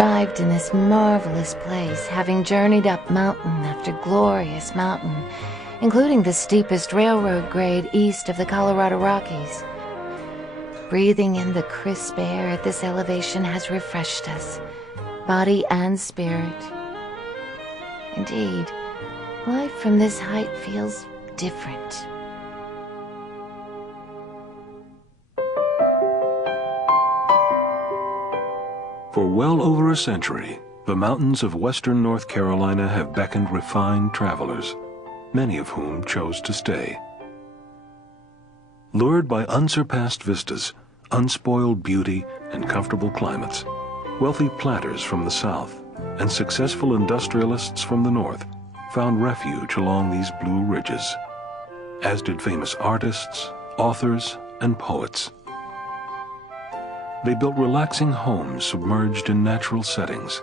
arrived in this marvelous place, having journeyed up mountain after glorious mountain, including the steepest railroad grade east of the Colorado Rockies. Breathing in the crisp air at this elevation has refreshed us, body and spirit. Indeed, life from this height feels different. For well over a century, the mountains of western North Carolina have beckoned refined travelers, many of whom chose to stay. Lured by unsurpassed vistas, unspoiled beauty, and comfortable climates, wealthy planters from the south and successful industrialists from the north found refuge along these blue ridges, as did famous artists, authors, and poets. They built relaxing homes submerged in natural settings,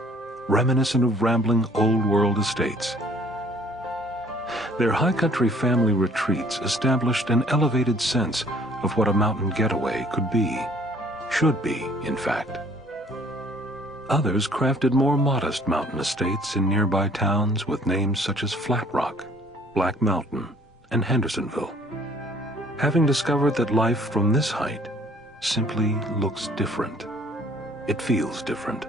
reminiscent of rambling old-world estates. Their high country family retreats established an elevated sense of what a mountain getaway could be, should be, in fact. Others crafted more modest mountain estates in nearby towns with names such as Flat Rock, Black Mountain, and Hendersonville, having discovered that life from this height simply looks different. It feels different.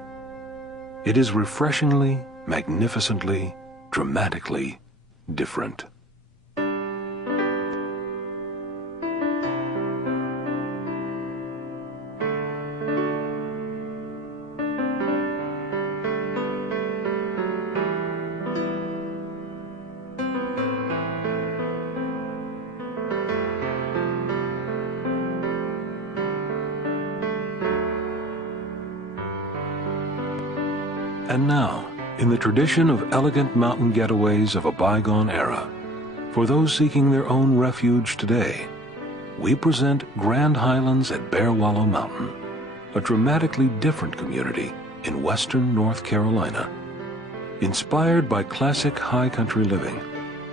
It is refreshingly, magnificently, dramatically different. And now, in the tradition of elegant mountain getaways of a bygone era, for those seeking their own refuge today, we present Grand Highlands at Bear Wallow Mountain, a dramatically different community in western North Carolina. Inspired by classic high country living,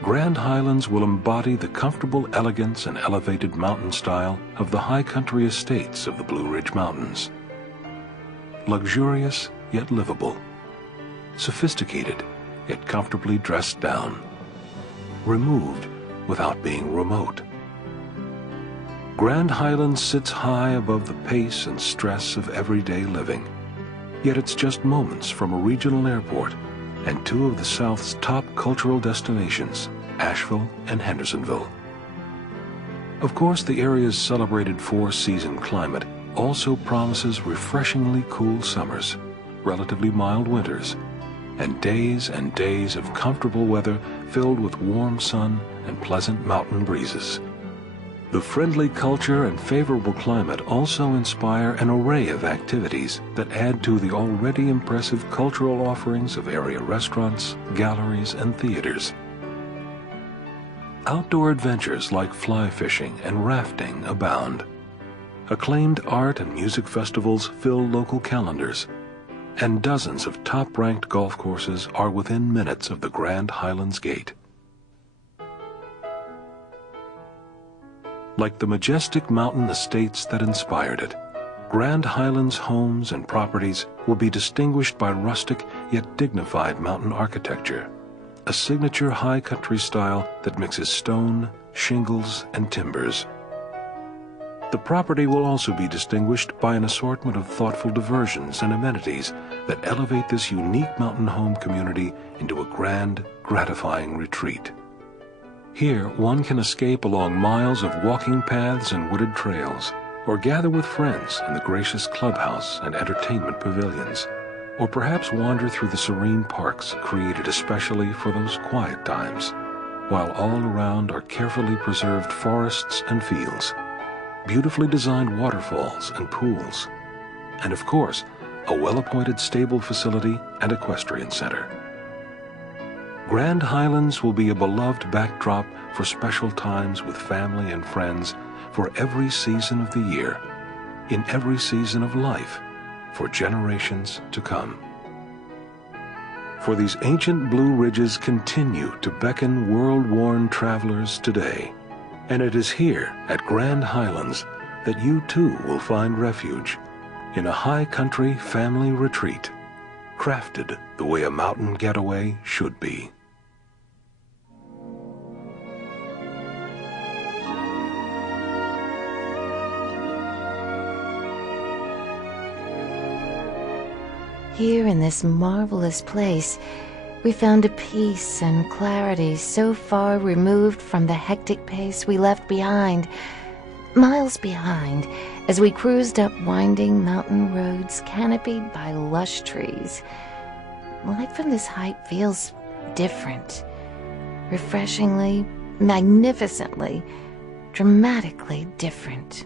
Grand Highlands will embody the comfortable elegance and elevated mountain style of the high country estates of the Blue Ridge Mountains. Luxurious yet livable. Sophisticated, yet comfortably dressed down. Removed without being remote. Grand Highlands sits high above the pace and stress of everyday living, yet it's just moments from a regional airport and two of the South's top cultural destinations, Asheville and Hendersonville. Of course, the area's celebrated four-season climate also promises refreshingly cool summers, relatively mild winters, and days of comfortable weather filled with warm sun and pleasant mountain breezes. The friendly culture and favorable climate also inspire an array of activities that add to the already impressive cultural offerings of area restaurants, galleries, and theaters. Outdoor adventures like fly fishing and rafting abound. Acclaimed art and music festivals fill local calendars, and dozens of top-ranked golf courses are within minutes of the Grand Highlands Gate. Like the majestic mountain estates that inspired it, Grand Highlands homes and properties will be distinguished by rustic yet dignified mountain architecture, a signature high country style that mixes stone, shingles, and timbers. The property will also be distinguished by an assortment of thoughtful diversions and amenities that elevate this unique mountain home community into a grand, gratifying retreat. Here, one can escape along miles of walking paths and wooded trails, or gather with friends in the gracious clubhouse and entertainment pavilions, or perhaps wander through the serene parks created especially for those quiet times, while all around are carefully preserved forests and fields, beautifully designed waterfalls and pools, and of course, a well-appointed stable facility and equestrian center. Grand Highlands will be a beloved backdrop for special times with family and friends for every season of the year, in every season of life, for generations to come. For these ancient Blue Ridges continue to beckon world-worn travelers today, and it is here at Grand Highlands that you too will find refuge in a high country family retreat crafted the way a mountain getaway should be. Here in this marvelous place, we found a peace and clarity so far removed from the hectic pace we left behind, miles behind, as we cruised up winding mountain roads canopied by lush trees. Life from this height feels different, refreshingly, magnificently, dramatically different.